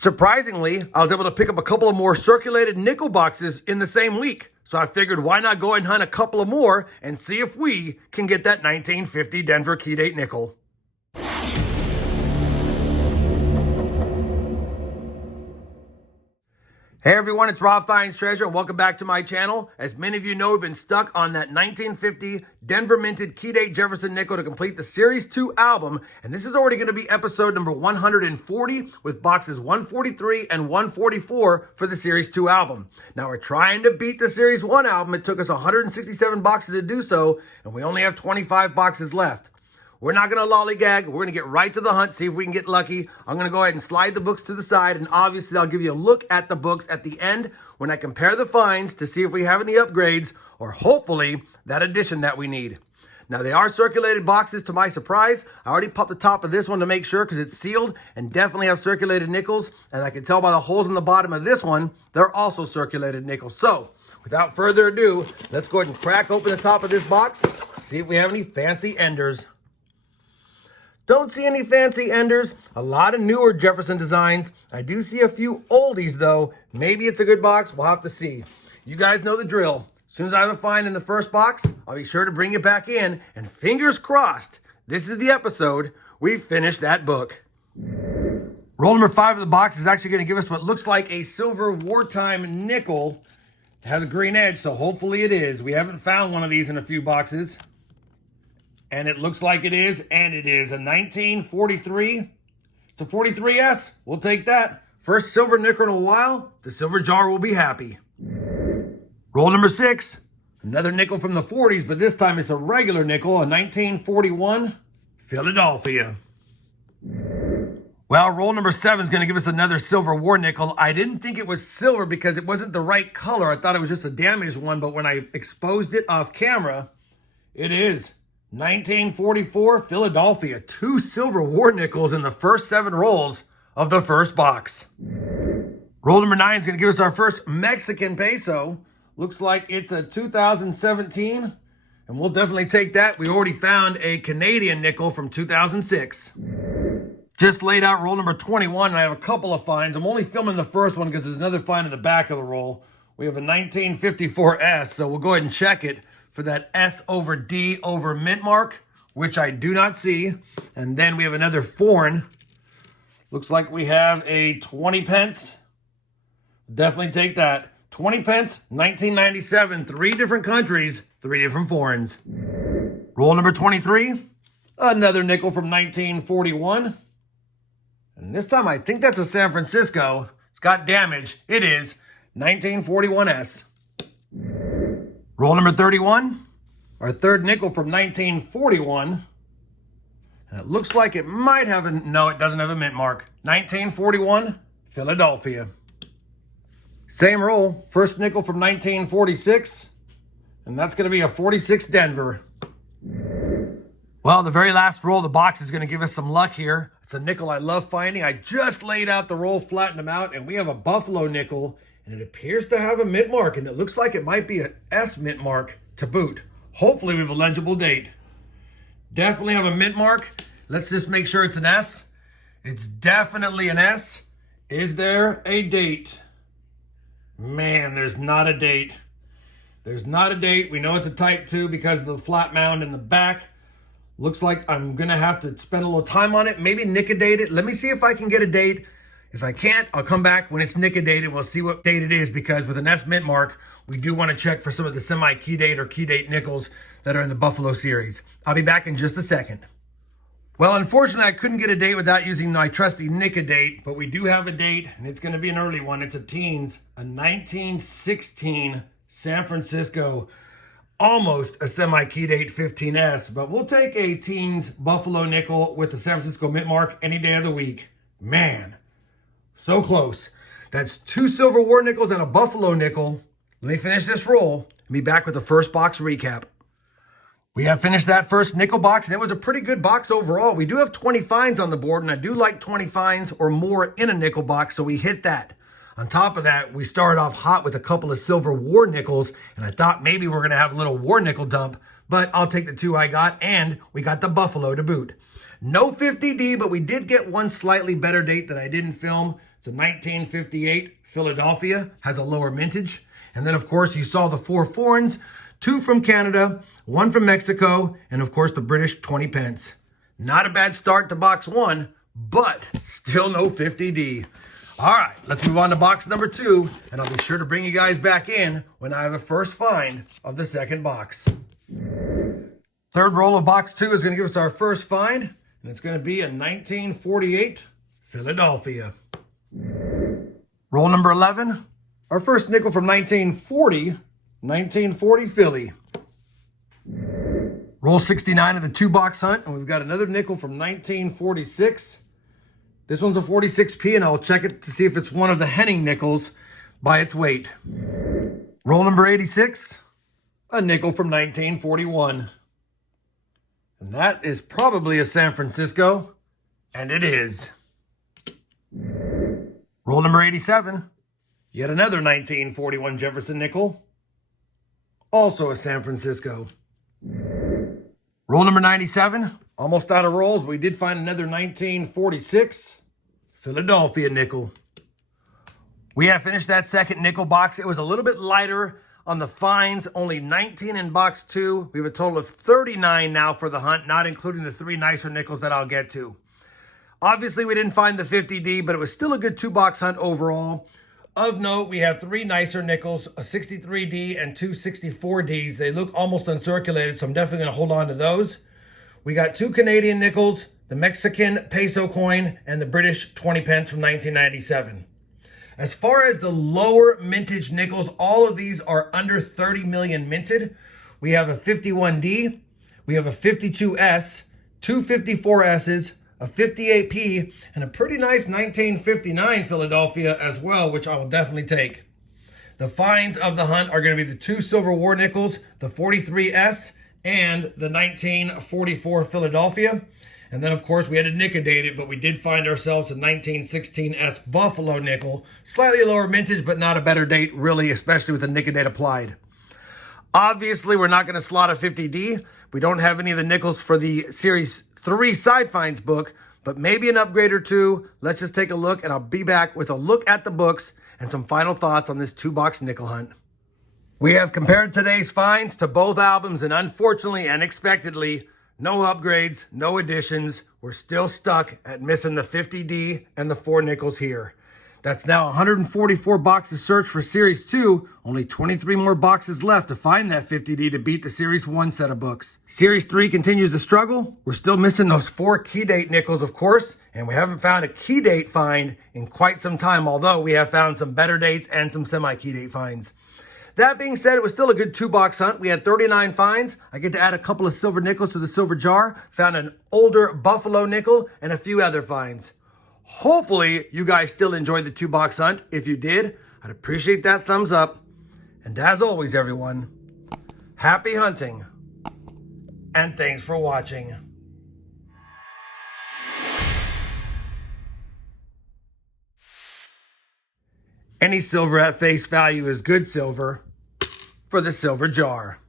Surprisingly, I was able to pick up a couple of more circulated nickel boxes in the same week. So I figured why not go ahead and hunt a couple of more and see if we can get that 1950 Denver key date nickel. Hey everyone, it's RobFindsTreasure and welcome back to my channel. As many of you know, we've been stuck on that 1950 Denver minted key date Jefferson nickel to complete the Series 2 album. And this is already going to be episode number 140 with boxes 143 and 144 for the Series 2 album. Now we're trying to beat the Series 1 album. It took us 167 boxes to do so, and we only have 25 boxes left. We're not going to lollygag. We're going to get right to the hunt, see if we can get lucky. I'm going to go ahead and slide the books to the side, and obviously I'll give you a look at the books at the end when I compare the finds to see if we have any upgrades or hopefully that addition that we need. Now, they are circulated boxes to my surprise. I already popped the top of this one to make sure because it's sealed and definitely have circulated nickels, and I can tell by the holes in the bottom of this one, they're also circulated nickels. So, without further ado, let's go ahead and crack open the top of this box, see if we have any fancy enders. Don't see any fancy enders, a lot of newer Jefferson designs. I do see a few oldies though. Maybe it's a good box, we'll have to see. You guys know the drill. As soon as I have a find in the first box, I'll be sure to bring it back in, and fingers crossed, this is the episode we finish that book. Roll number 5 of the box is actually gonna give us what looks like a silver wartime nickel. It has a green edge, so hopefully it is. We haven't found one of these in a few boxes. And it looks like it is, and it is a 1943. It's a 43S. We'll take that. First silver nickel in a while. The silver jar will be happy. Roll number 6. Another nickel from the 40s, but this time it's a regular nickel, a 1941 Philadelphia. Well, roll number 7 is going to give us another silver war nickel. I didn't think it was silver because it wasn't the right color. I thought it was just a damaged one, but when I exposed it off camera, it is. 1944 Philadelphia, 2 silver war nickels in the first 7 rolls of the first box. Roll number 9 is going to give us our first Mexican peso. Looks like it's a 2017, and we'll definitely take that. We already found a Canadian nickel from 2006. Just laid out roll number 21, and I have a couple of finds. I'm only filming the first one because there's another find in the back of the roll. We have a 1954S, so we'll go ahead and check it for that S over D over mint mark, which I do not see. And then we have another foreign. Looks like we have a 20 pence. Definitely take that. 20 pence, 1997, 3 different countries, 3 different foreigns. Roll number 23, another nickel from 1941. And this time I think that's a San Francisco. It's got damage. It is 1941S. Roll number 31, our third nickel from 1941. And it looks like it might have a, no, it doesn't have a mint mark. 1941, Philadelphia. Same roll, first nickel from 1946. And that's gonna be a 46 Denver. Well, the very last roll of the box is gonna give us some luck here. It's a nickel I love finding. I just laid out the roll, flattened them out, and we have a Buffalo nickel. And it appears to have a mint mark, and it looks like it might be an S mint mark to boot. Hopefully we have a legible date. Definitely have a mint mark. Let's just make sure it's an S. It's definitely an S. Is there a date? Man, there's not a date. There's not a date. We know it's a type 2 because of the flat mound in the back. Looks like I'm gonna have to spend a little time on it, maybe nicodate it. Let me see if I can get a date. If I can't, I'll come back when it's nickodated. We'll see what date it is, because with an S mint mark, we do want to check for some of the semi-key date or key date nickels that are in the Buffalo series. I'll be back in just a second. Well, unfortunately, I couldn't get a date without using my trusty nickodate, but we do have a date, and it's going to be an early one. It's a teens, a 1916 San Francisco, almost a semi-key date 15S, but we'll take a teens Buffalo nickel with the San Francisco mint mark any day of the week. Man. So close. That's 2 silver war nickels and a Buffalo nickel. Let me finish this roll and be back with the first box recap. We have finished that first nickel box, and it was a pretty good box overall. We do have 20 finds on the board, and I do like 20 finds or more in a nickel box, so we hit that. On top of that, we started off hot with a couple of silver war nickels, and I thought maybe we're going to have a little war nickel dump, but I'll take the 2 I got, and we got the Buffalo to boot. No 50D, but we did get one slightly better date that I didn't film. It's a 1958 Philadelphia, has a lower mintage. And then, of course, you saw the 4 foreigns, 2 from Canada, 1 from Mexico, and, of course, the British 20 pence. Not a bad start to box 1, but still no 50D. All right, let's move on to box number 2, and I'll be sure to bring you guys back in when I have a first find of the second box. Third roll of box 2 is going to give us our first find, and it's going to be a 1948 Philadelphia. Roll number 11, our first nickel from 1940 Philly. Roll 69 of the 2-box hunt, and we've got another nickel from 1946. This one's a 46p, and I'll check it to see if it's one of the Henning nickels by its weight. Roll number 86, a nickel from 1941. And that is probably a San Francisco, and it is. Roll number 87, yet another 1941 Jefferson nickel, also a San Francisco. Roll number 97, almost out of rolls, but we did find another 1946 Philadelphia nickel. We have finished that second nickel box. It was a little bit lighter on the finds, only 19 in box 2. We have a total of 39 now for the hunt, not including the 3 nicer nickels that I'll get to. Obviously, we didn't find the 50D, but it was still a good 2-box hunt overall. Of note, we have 3 nicer nickels, a 63D and 2 64Ds. They look almost uncirculated, so I'm definitely going to hold on to those. We got 2 Canadian nickels, the Mexican peso coin, and the British 20 pence from 1997. As far as the lower mintage nickels, all of these are under 30 million minted. We have a 51D, we have a 52S, 2 54Ss, a 58P, and a pretty nice 1959 Philadelphia as well, which I will definitely take. The finds of the hunt are going to be the 2 Silver War nickels, the 43S, and the 1944 Philadelphia. And then, of course, we had to nicodate it, but we did find ourselves a 1916S Buffalo nickel. Slightly lower mintage, but not a better date, really, especially with the nicodate applied. Obviously, we're not going to slot a 50D. We don't have any of the nickels for the Series 3 Side Finds book, but maybe an upgrade or 2. Let's just take a look, and I'll be back with a look at the books and some final thoughts on this 2-box nickel hunt. We have compared today's finds to both albums, and unfortunately and unexpectedly, no upgrades, no additions. We're still stuck at missing the 50D and the 4 nickels here. That's now 144 boxes searched for Series 2. Only 23 more boxes left to find that 50D to beat the Series 1 set of books. Series 3 continues to struggle. We're still missing those 4 key date nickels, of course, and we haven't found a key date find in quite some time, although we have found some better dates and some semi-key date finds. That being said, it was still a good 2-box hunt. We had 39 finds. I get to add a couple of silver nickels to the silver jar. Found an older Buffalo nickel and a few other finds. Hopefully, you guys still enjoyed the 2-box hunt. If you did, I'd appreciate that thumbs up. And as always, everyone, happy hunting. And thanks for watching. Any silver at face value is good silver for the silver jar.